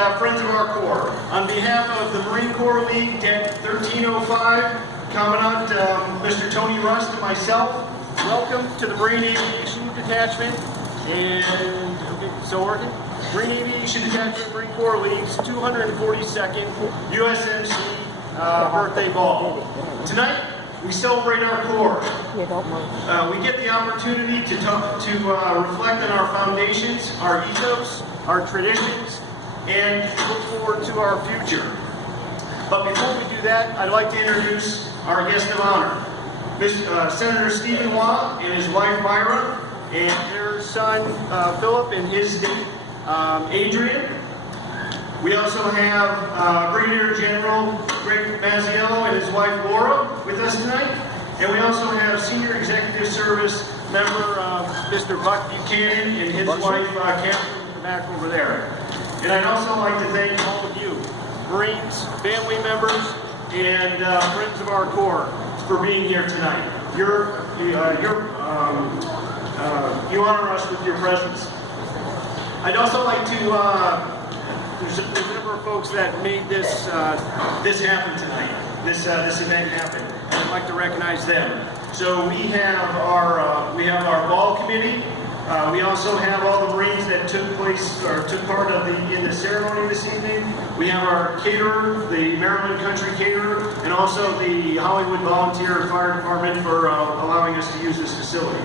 friends of our Corps. On behalf of the Marine Corps League, Deck 1305, Commandant Mr. Tony Rust and myself, welcome to the Marine Aviation Detachment and Marine Aviation Detachment Marine Corps League's 242nd USMC birthday ball. Tonight, we celebrate our Corps. We get the opportunity to reflect on our foundations, our ethos, our traditions, and look forward to our future. But before we do that, I'd like to introduce our guest of honor, Senator Stephen Waugh and his wife Myra, and their son Philip and his date Adrian. We also have Brigadier General Greg Mazziello and his wife Laura with us tonight. And we also have Senior Executive Service member Mr. Buck Buchanan and his wife Catherine in the back over there. And I'd also like to thank all of you, Marines, family members, and friends of our Corps for being here tonight. You honor us with your presence. I'd also like to, there's a number of folks that made this happen tonight, this event happen. I'd like to recognize them. So we have our ball committee. We also have all the Marines that took part in the ceremony this evening. We have our caterer, the Maryland Country Caterer, and also the Hollywood Volunteer Fire Department for allowing us to use this facility.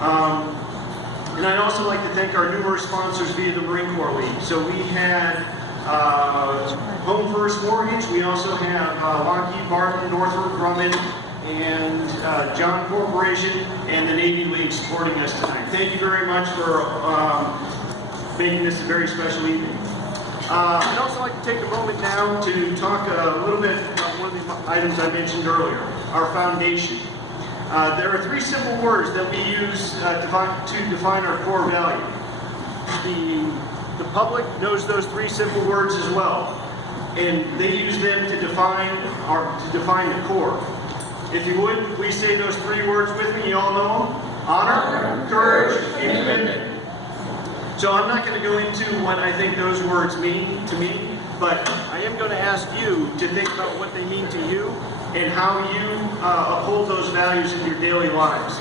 And I'd also like to thank our numerous sponsors via the Marine Corps League. So we had Home First Mortgage. We also have Lockheed Martin, Northrop Grumman, and John Corporation, and the Navy League supporting us tonight. Thank you very much for making this a very special evening. I'd also like to take a moment now to talk a little bit about one of the items I mentioned earlier, our foundation. There are three simple words that we use to define our core value. The public knows those three simple words as well, and they use them to define the Corps. If you would, please say those three words with me. You all know them: honor, courage, and commitment. So I'm not going to go into what I think those words mean to me, but I am going to ask you to think about what they mean to you and how you uphold those values in your daily lives.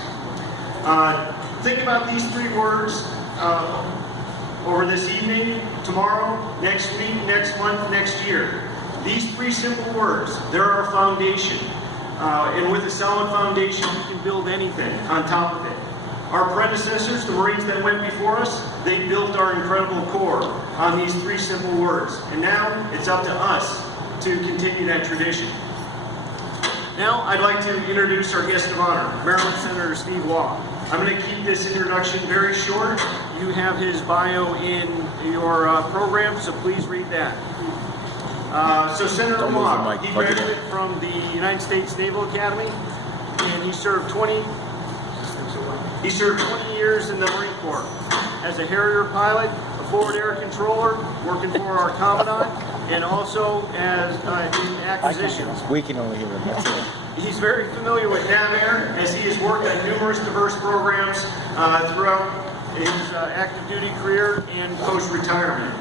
Think about these three words over this evening, tomorrow, next week, next month, next year. These three simple words, they're our foundation. And with a solid foundation, you can build anything on top of it. Our predecessors, the Marines that went before us, they built our incredible Corps on these three simple words. And now it's up to us to continue that tradition. Now I'd like to introduce our guest of honor, Maryland Senator Steve Waugh. I'm going to keep this introduction very short. You have his bio in your program, so please read that. So Senator Waugh, he graduated from the United States Naval Academy, and he served 20 years in the Marine Corps as a Harrier pilot, a forward air controller, working for our Commandant, and also as in acquisitions. We can only hear him. That's it. He's very familiar with NAVAIR, as he has worked on numerous diverse programs throughout his active duty career and post-retirement.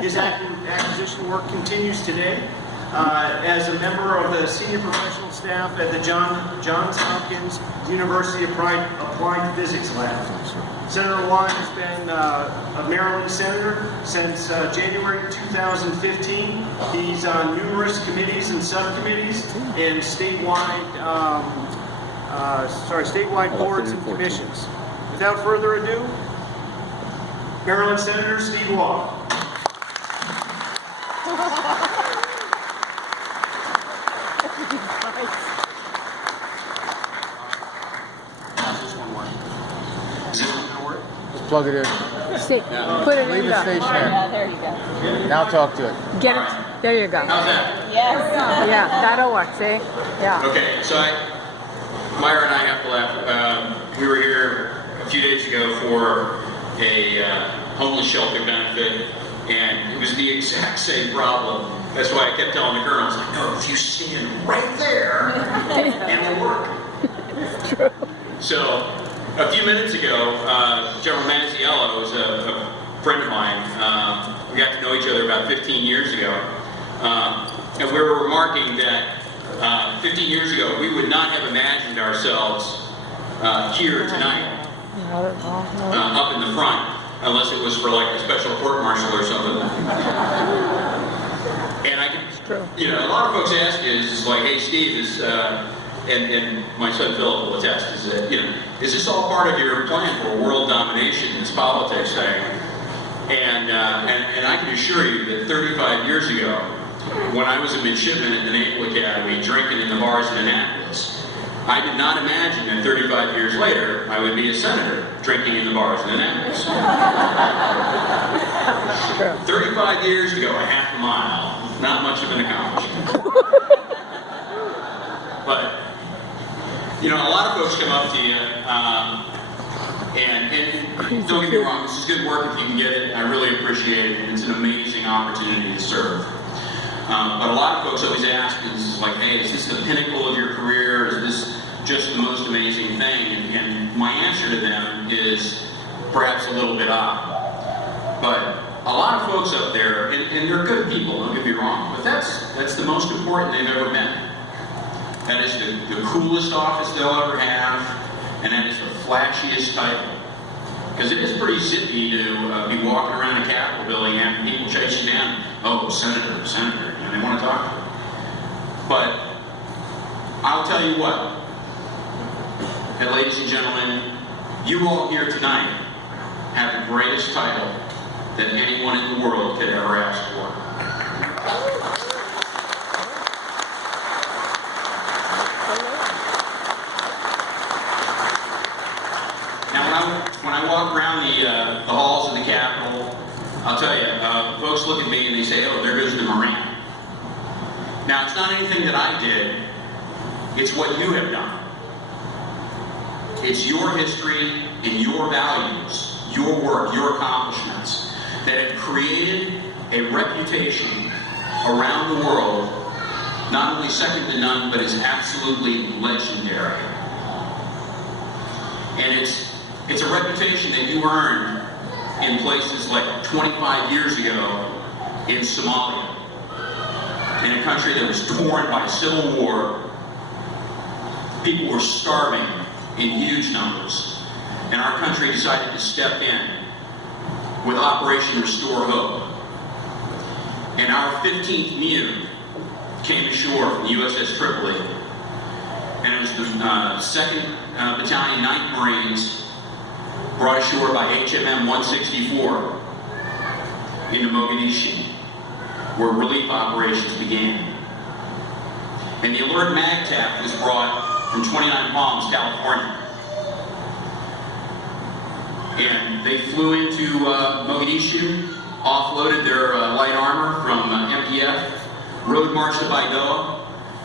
His acquisition work continues today as a member of the senior professional staff at the Johns Hopkins University Applied Physics Lab. Senator Waugh has been a Maryland senator since January 2015. He's on numerous committees and subcommittees and statewide boards and commissions. Without further ado, Maryland Senator Steve Waugh. Plug it in. Put it Leave in it stationary. Yeah, there you go. Now talk to it. Get it. There you go. How's that? Yes. Yeah, that'll work. See? Yeah. Okay, so Myra and I have to laugh. We were here a few days ago for a homeless shelter benefit, and it was the exact same problem. That's why I kept telling the colonels, like, no, if you stand right there, it will work. True. So, a few minutes ago, General Mazziello is a friend of mine. We got to know know each other about 15 years ago, and we were remarking that 15 years ago we would not have imagined ourselves here tonight, up in the front, unless it was for like a special court martial or something. And I can, a lot of folks ask is like, hey Steve, and my son Philip will attest, is that, is this all part of your plan for world domination, this politics thing? And I can assure you that 35 years ago, when I was a midshipman at the Naval Academy drinking in the bars in Annapolis, I did not imagine that 35 years later I would be a senator drinking in the bars in Annapolis. 35 years to go, a half a mile. Not much of an accomplishment. But, a lot of folks come up to you, and don't get me wrong, this is good work if you can get it. I really appreciate it, and it's an amazing opportunity to serve. But a lot of folks always ask, is like, hey, is this the pinnacle of your career? Is this just the most amazing thing? And my answer to them is perhaps a little bit odd. But a lot of folks up there, and they're good people, don't get me wrong, but that's the most important they've ever been. That is the coolest office they'll ever have, and that is the flashiest title. Because it is pretty zippy to be walking around a Capitol building and having people chase you down. Oh, senator, they want to talk to you. But I'll tell you what, and ladies and gentlemen, you all here tonight have the greatest title that anyone in the world could ever ask for. Now, when I walk around the halls of the Capitol, I'll tell you, folks look at me and they say, oh, there goes the Marine. Now, it's not anything that I did, it's what you have done. It's your history and your values, your work, your accomplishments that have created a reputation around the world, not only second to none, but is absolutely legendary. And it's a reputation that you earned in places like 25 years ago in Somalia, in a country that was torn by civil war. People were starving in huge numbers, and our country decided to step in with Operation Restore Hope. And our 15th MEU came ashore from the USS Tripoli, and it was the 2nd Battalion 9th Marines brought ashore by HMM 164 into Mogadishu, where relief operations began. And the Alert MAGTF was brought from 29 Palms, California. And they flew into Mogadishu, offloaded their light armor from MPF, road marched to Baidoa,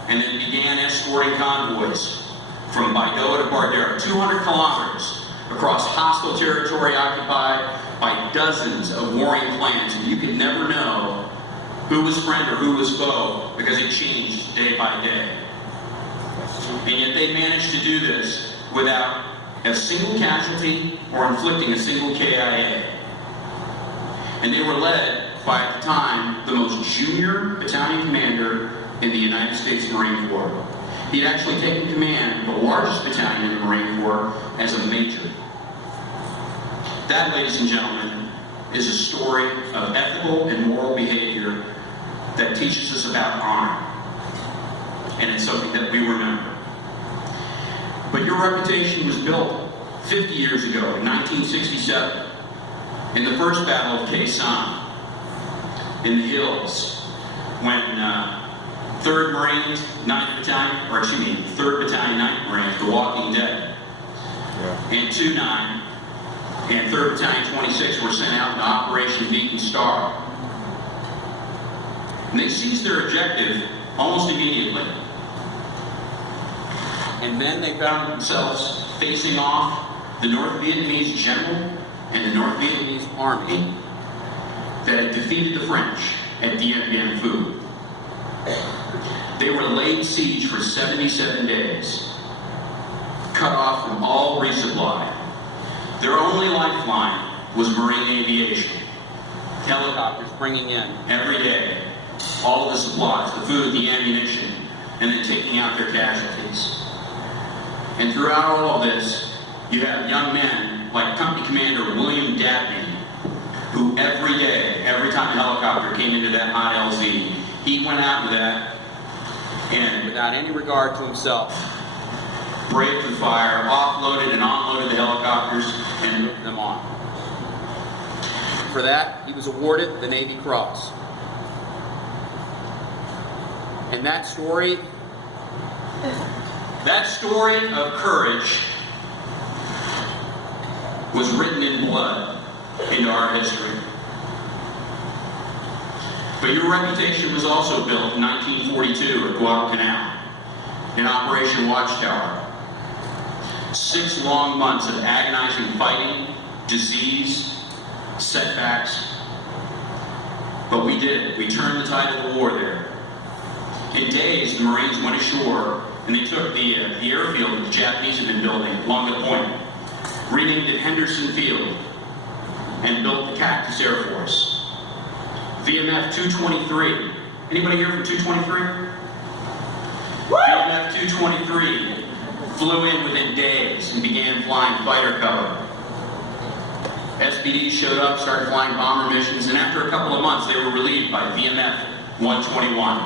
and then began escorting convoys from Baidoa to Bardera, 200 kilometers across hostile territory occupied by dozens of warring clans, and you could never know who was friend or who was foe because it changed day by day. And yet they managed to do this without a single casualty or inflicting a single KIA. And they were led by, at the time, the most junior battalion commander in the United States Marine Corps. He had actually taken command of the largest battalion in the Marine Corps as a major. That, ladies and gentlemen, is a story of ethical and moral behavior that teaches us about honor. And it's something that we remember. But your reputation was built 50 years ago, in 1967, in the first Battle of Khe Sanh, in the hills, when 3rd Marines, 9th Battalion, 3rd Battalion, 9th Marines, The Walking Dead, and 2-9, and 3rd Battalion, 26 were sent out in Operation Beacon Star. And they seized their objective almost immediately. And then they found themselves facing off the North Vietnamese general and the North Vietnamese army that had defeated the French at Dien Bien Phu. They were laid siege for 77 days, cut off from all resupply. Their only lifeline was marine aviation. helicopters bringing in every day all of the supplies, the food, the ammunition, and then taking out their casualties. And throughout all of this, you have young men like Company Commander William Dabney, who every day, every time a helicopter came into that hot LZ, he went out with that and without any regard to himself, braved the fire, offloaded and unloaded the helicopters, and moved them on. For that, he was awarded the Navy Cross. And that story of courage was written in blood into our history. But your reputation was also built in 1942 at Guadalcanal in Operation Watchtower. 6 long months of agonizing fighting, disease, setbacks. But we did it. We turned the tide of the war there. In days, the Marines went ashore and they took the airfield that the Japanese had been building along the point, renamed it Henderson Field, and built the Cactus Air Force. VMF 223. Anybody here from 223? VMF 223 flew in within days and began flying fighter cover. SPD showed up, started flying bomber missions, and after a couple of months, they were relieved by VMF 121,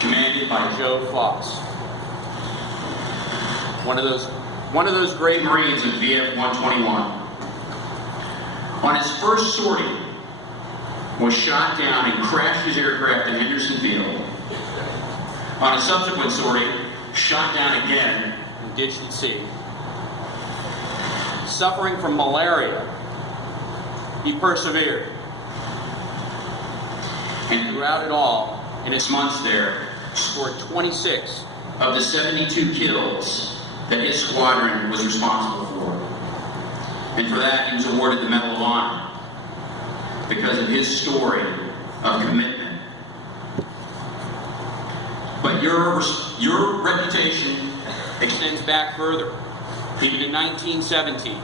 commanded by Joe Fox. One of those great Marines of VF 121. On his first sortie, was shot down and crashed his aircraft in Henderson Field. On a subsequent sortie, shot down again and ditched at sea. Suffering from malaria, he persevered. And throughout it all, in his months there, scored 26 of the 72 kills that his squadron was responsible for. And for that, he was awarded the Medal of Honor because of his story of commitment. But your reputation extends back further, even in 1917,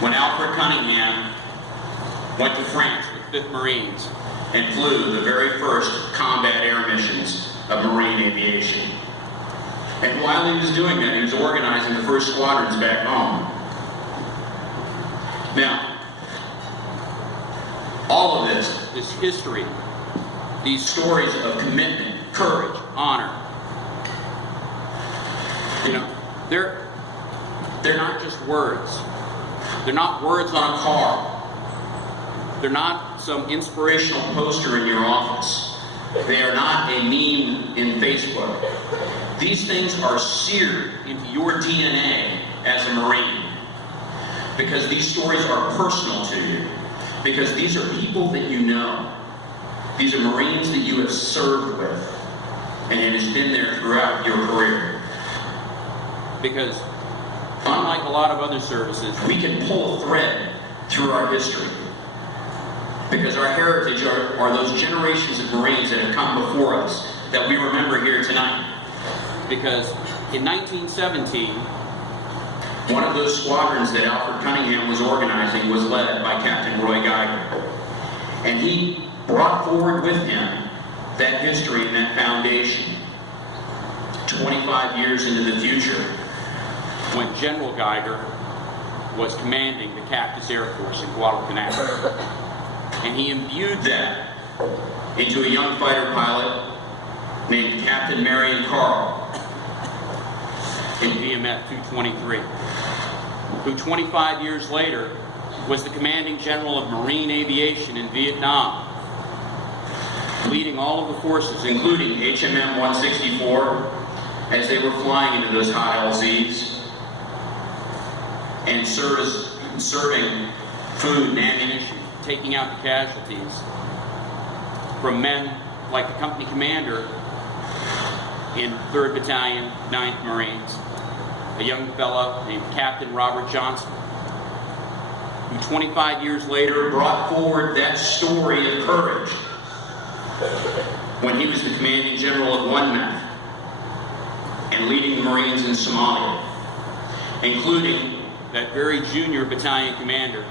when Alfred Cunningham went to France with 5th Marines and flew the very first combat air missions of Marine aviation. And while he was doing that, he was organizing the first squadrons back home. Now, all of this history, these stories of commitment, courage, honor, you know, they're not just words. They're not words on a card. They're not some inspirational poster in your office. They are not a meme in Facebook. These things are seared into your DNA as a Marine because these stories are personal to you. Because these are people that you know. These are Marines that you have served with. And it has been there throughout your career. Because unlike a lot of other services, we can pull a thread through our history. Because our heritage are those generations of Marines that have come before us that we remember here tonight. Because in 1917, one of those squadrons that Alfred Cunningham was organizing was led by Captain Roy Geiger. And he brought forward with him that history and that foundation 25 years into the future when General Geiger was commanding the Cactus Air Force in Guadalcanal. And he imbued that into a young fighter pilot named Captain Marion Carl in VMF 223, who 25 years later was the commanding general of Marine aviation in Vietnam, leading all of the forces, including HMM 164, as they were flying into those hot LZs, and serving food and ammunition, taking out the casualties from men like the company commander in 3rd Battalion, 9th Marines, a young fellow named Captain Robert Johnson, who 25 years later brought forward that story of courage when he was the commanding general of 1MEF and leading the Marines in Somalia, including that very junior battalion commander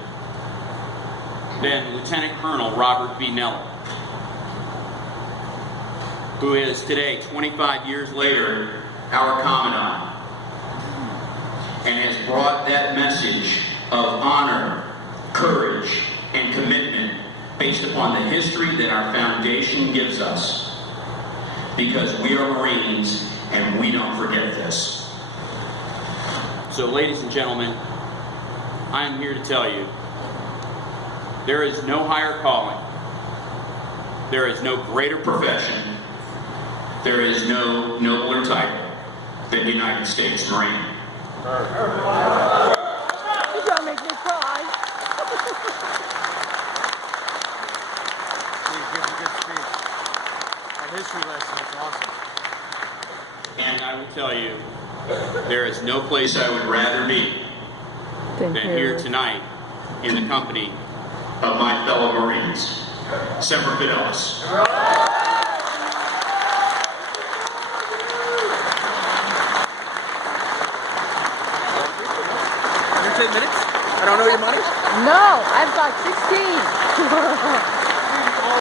than Lieutenant Colonel Robert B. Neller, who is today, 25 years later, our Commandant, and has brought that message of honor, courage, and commitment based upon the history that our foundation gives us. Because we are Marines and we don't forget this. So, ladies and gentlemen, I am here to tell you, there is no higher calling, there is no greater profession, there is no nobler title than United States Marine. You're gonna make me cry. He gives a good speech. That history lesson is awesome. And I will tell you, there is no place I would rather be Thank than you. here tonight in the company of my fellow Marines. Semper Fidelis. Minutes? I don't know your money? No, I've got 16.